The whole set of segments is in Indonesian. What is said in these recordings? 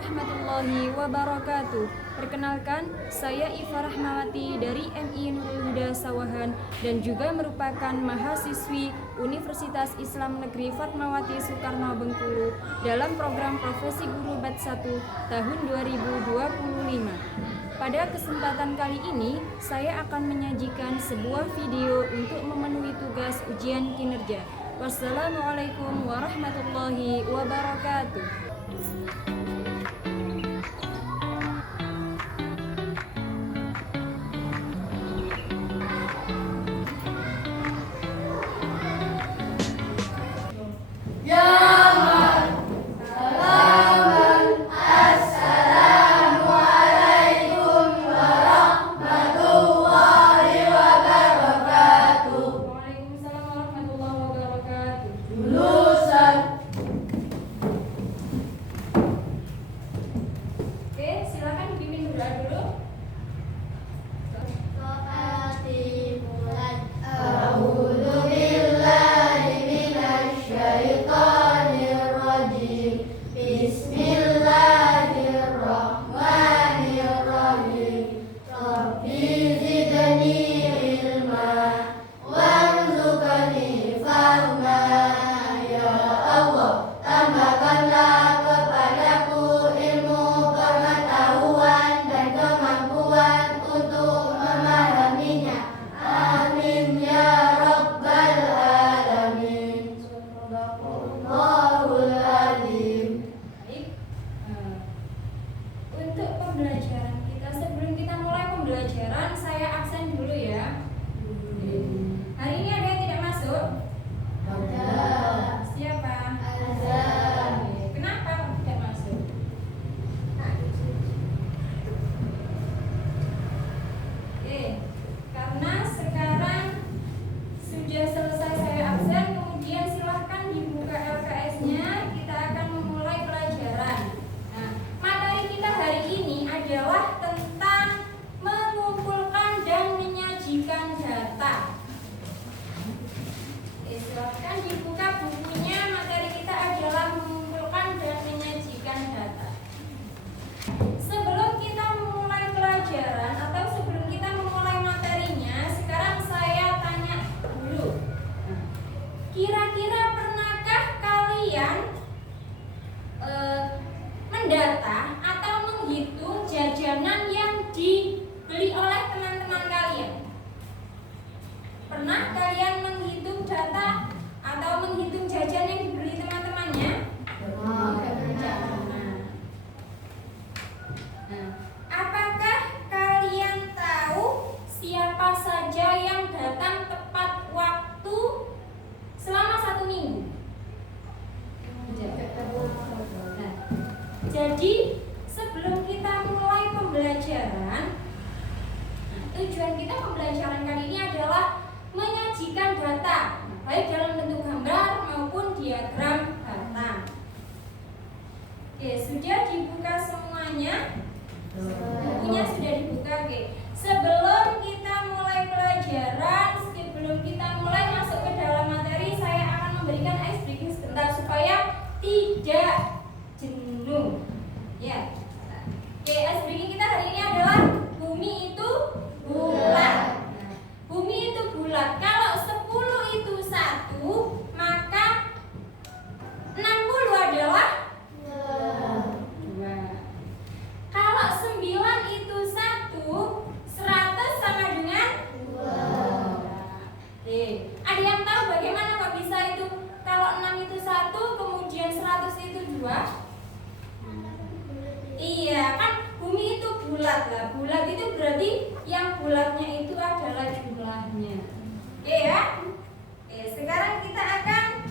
warahmatullahi wabarakatuh. Perkenalkan, saya Iva Rahmawati dari MI Nurul Huda Sawahan dan juga merupakan mahasiswi Universitas Islam Negeri Fatmawati Soekarno Bengkulu dalam program Profesi Guru Bat 1 tahun 2025. Pada kesempatan kali ini, saya akan menyajikan sebuah video untuk memenuhi tugas ujian kinerja. Wassalamualaikum warahmatullahi wabarakatuh. Silahkan dibuka bukunya. Materi kita adalah mengumpulkan dan menyajikan data. Sebelum kita memulai pelajaran atau sebelum kita memulai materinya, sekarang saya tanya dulu. Kira-kira pernahkah kalian mendata atau menghitung jajanan yang dibeli oleh teman-teman kalian? Pernah kalian menghitung data atau menghitung jajan yang dibeli teman-temannya? Apakah kalian tahu siapa saja yang datang tepat waktu selama 1 minggu? Jadi sebelum kita mulai pembelajaran, tujuan kita pembelajaran kali ini adalah menyajikan data, baik dalam bentuk gambar maupun diagram data. Oke, sudah dibuka semuanya? Bukunya sudah dibuka. Oke. Sebelum kita mulai pelajaran, sebelum kita mulai masuk ke dalam materi, saya akan memberikan ice breaking sebentar supaya tidak jenuh. Ya. Oke, ice breaking kita hari ini adalah bumi itu bulat. Bumi itu bulat. Kalau 10 itu 1, maka 60 adalah 2. Kalau 9 itu 1, 100 sama dengan 2. Oke. Ada yang tahu bagaimana kok bisa itu? Kalau 6 itu 1, kemudian 100 itu 2? Iya, kan bumi itu bulat lah. Bulat itu berarti yang bulatnya itu adalah jumlahnya. Oke ya? Oke, sekarang kita akan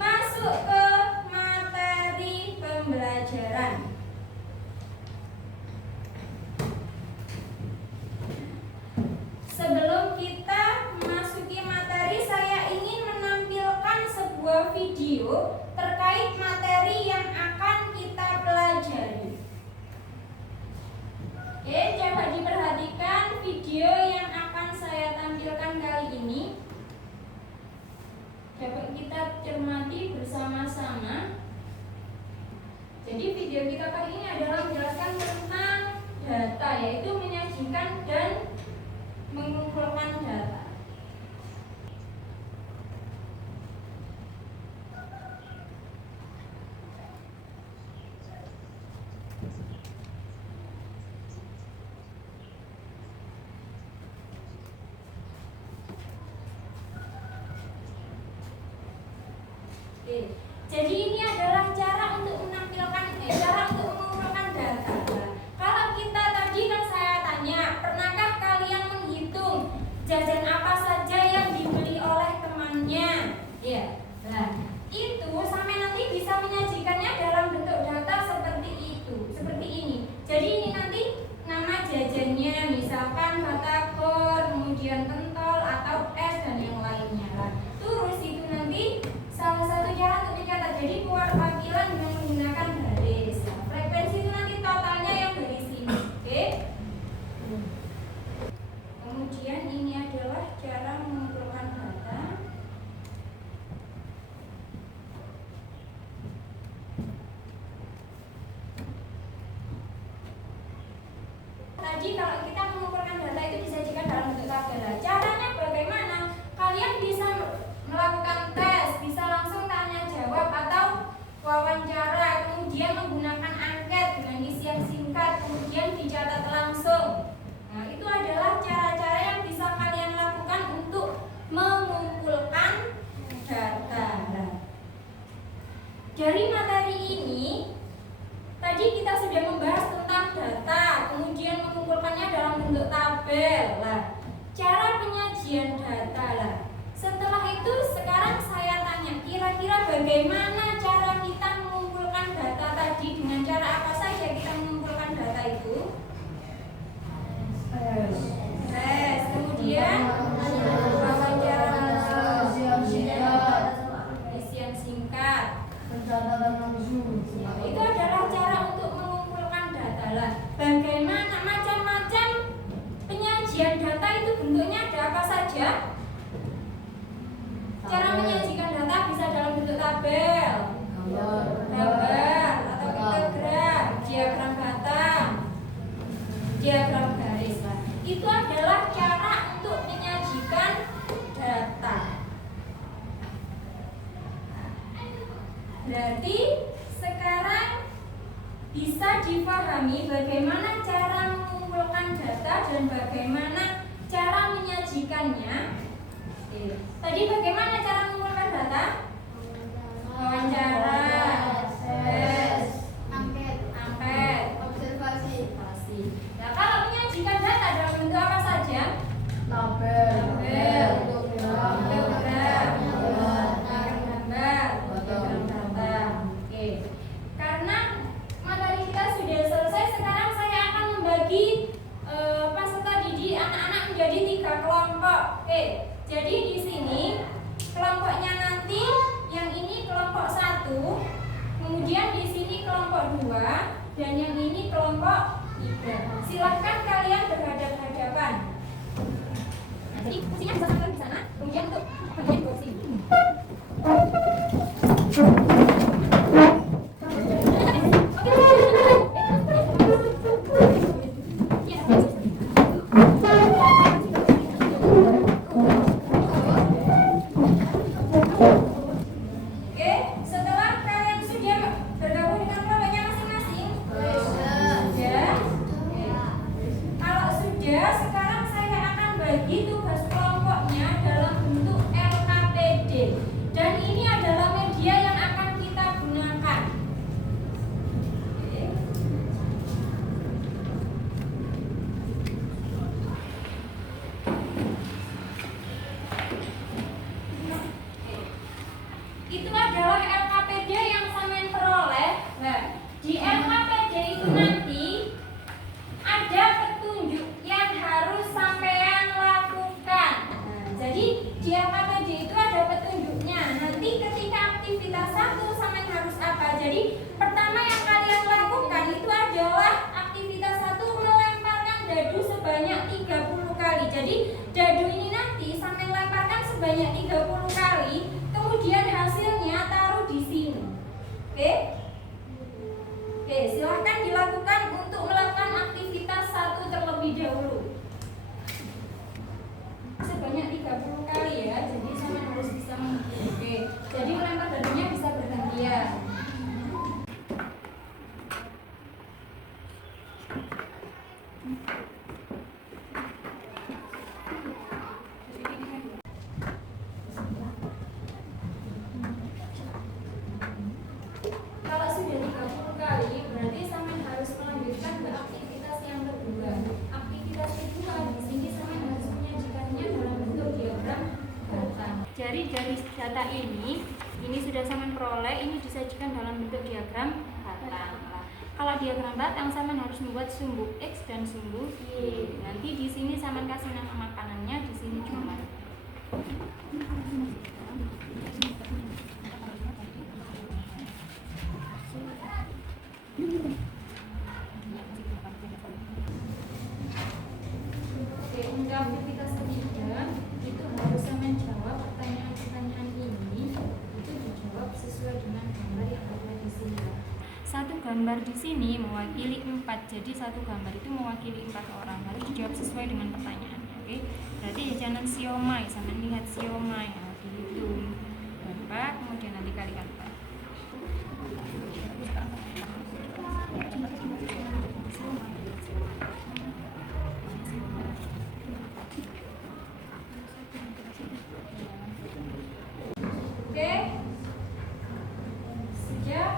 masuk ke materi pembelajaran. Sebelum kita memasuki materi, saya ingin menampilkan sebuah video terkait materi yang akan kita pelajari. Oke, coba diperhatikan video yang akan saya tampilkan kali ini. Dapat kita cermati bersama-sama. Jadi video kita kali ini adalah menjelaskan tentang data, yaitu menyajikan dan mengumpulkan data. Jadi ini adalah cara untuk mengumpulkan data. Kalau kita tadi kan saya tanya, pernahkah kalian menghitung jajan apa saja yang dibeli oleh temannya? Ya. Nah, itu sampai nanti bisa menyajikannya dalam bentuk data seperti itu, seperti ini. Jadi ini nanti nama jajannya, misalkan batagor, kemudian pentol atau es dan yang lainnya. Nah, terus itu nanti salah satu cara untuk dicatat. Jadi perwakilan dengan menggunakan baris. Nah, frekuensi itu nanti totalnya yang dari sini. Oke. Kemudian ini adalah cara mengumpulkan data. Tadi kalau kita mengumpulkan data itu disajikan dalam bentuk tabel. Caranya bagaimana? Kalian bisa melakukan tes, bisa langsung tanya jawab atau wawancara, kemudian menggunakan angket dengan isi yang singkat, kemudian dicatat langsung. Nah, itu adalah cara-cara yang bisa kalian lakukan untuk mengumpulkan data. Nah, dari materi ini tadi kita sudah membahas tentang data, kemudian mengumpulkannya dalam bentuk tabel. Lah, cara penyajian data lah. Setelah itu sekarang saya tanya, kira-kira bagaimana cara kita mengumpulkan data tadi? Dengan cara apa saja kita mengumpulkan data itu? Tes, kemudian wawancara, isi yang singkat, pencatatan langsung. itu adalah cara untuk mengumpulkan data lah. Bagaimana macam-macam penyajian data itu bentuknya ada apa saja? Cara menyajikan data bisa dalam bentuk tabel, gambar atau pictogram, diagram batang, diagram garis. Nah, itu adalah cara untuk menyajikan data. Berarti sekarang bisa dipahami bagaimana cara mengumpulkan data dan bagaimana cara menyajikannya. Tadi bagaimana cara mengumpulkan data? Wawancara, tes, angket, observasi. Nah, kalau menyajikan data dalam bentuk apa saja? Tabel, Diagram gambar, diagram data. Oke. Karena materi kita sudah selesai, sekarang saya akan membagi peserta didik anak-anak menjadi 3 kelompok. Oke. Jadi di sini kelompoknya nanti yang ini kelompok 1, kemudian di sini kelompok 2, dan yang ini kelompok 3. Silahkan kalian berhadapan-hadapan. Nah, jadi kursinya bisa sampai di sana, kemudian untuk bagian kursi. Sekarang saya akan bagi tugas kelompoknya dalam bentuk LK Oke, silahkan dilakukan untuk melakukan aktivitas 1 terlebih dahulu. Sebanyak 30 kali ya, jadi sama harus bisa menghitung. Oke, jadi melempar dadanya bisa bergantian. Kalau sudah 30 kali, berarti Samen harus melanjutkan ke aktivitas yang kedua. Aktivitas kedua di sini Samen harus menyajikannya dalam bentuk diagram data. Jadi dari data ini sudah Samen peroleh, ini disajikan dalam bentuk diagram batang. Kalau diagram batang, Samen harus membuat sumbu X dan sumbu Y. Nanti di sini Samen kasih nama makanannya, di sini jumlah. Oke, untuk aktivitas ketiga itu harus Samen jawab pertanyaan-pertanyaan ini itu dijawab sesuai dengan gambar yang ada di sini. Satu gambar di sini mewakili 4, jadi satu gambar itu mewakili 4 orang, harus dijawab sesuai dengan pertanyaannya. Oke, berarti jajanan siomay, Samen lihat siomay, nah, dihitung berapa, kemudian nanti kalikan 4. Oke,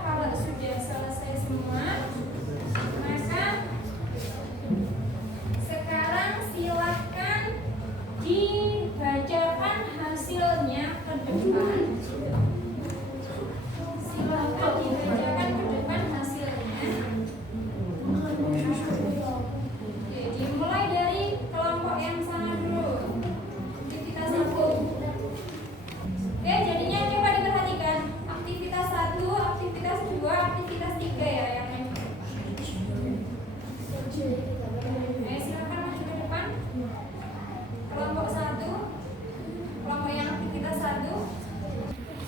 kalau sudah selesai semua, maka sekarang silahkan dibacakan hasilnya ke depan. Silahkan dibacakan ke depan hasilnya. Oke, dimulai dari kelompok yang sana dulu. Aktivitas 1. Oke, jadinya coba diperhatikan. Aktivitas 1, aktivitas 2, aktivitas 3 ya yang ini. Silakan maju ke depan. Kelompok 1. Kelompok yang aktivitas 1.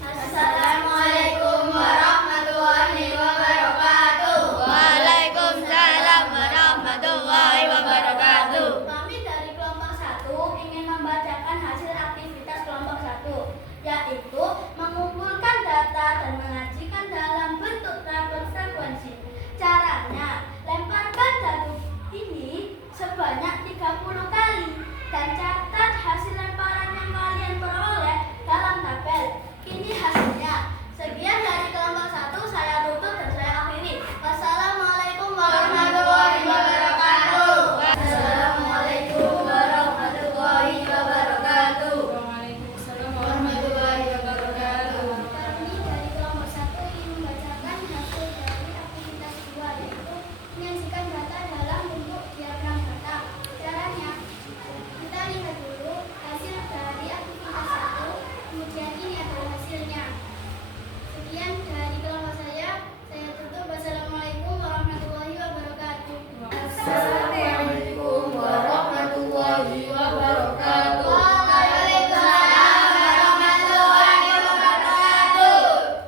Assalamualaikum warahmatullahi wabarakatuh. Waalaikumsalam warahmatullahi wabarakatuh. Kami dari kelompok 1 ingin membacakan hasil aktivitas kelompok 1, yaitu mengumpulkan data dan mengajikan dalam bentuk tabel frekuensi. Caranya, lemparkan dadu ini sebanyak 30 kali dan catat hasil lemparan yang kalian peroleh dalam tabel. Ini hasilnya. Sekian dari kelompok 1, saya tutup dan saya akhiri. Wassalamualaikum warahmatullahi wabarakatuh. Assalamualaikum warahmatullahi wabarakatuh. Waalaikumsalam warahmatullahi wabarakatuh. Kami dari kelompok 1 ingin membacakan hasil dari aktivitas 2, yaitu menyajikan data dalam bentuk diagram data. Caranya, kita lihat dulu hasil dari aktivitas 1, kemudian ini adalah hasilnya. Sekian dari kelompok saya tutup. Wassalamualaikum warahmatullahi wabarakatuh. Assalamualaikum warahmatullahi wabarakatuh. Waalaikumsalam warahmatullahi wabarakatuh.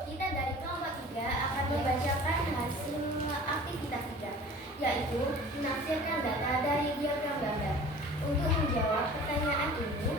Kita dari kelompok 3 akan membacakan hasil aktivitas 3, yaitu menafsirkan data dari diagram gambar. Untuk menjawab pertanyaan ini,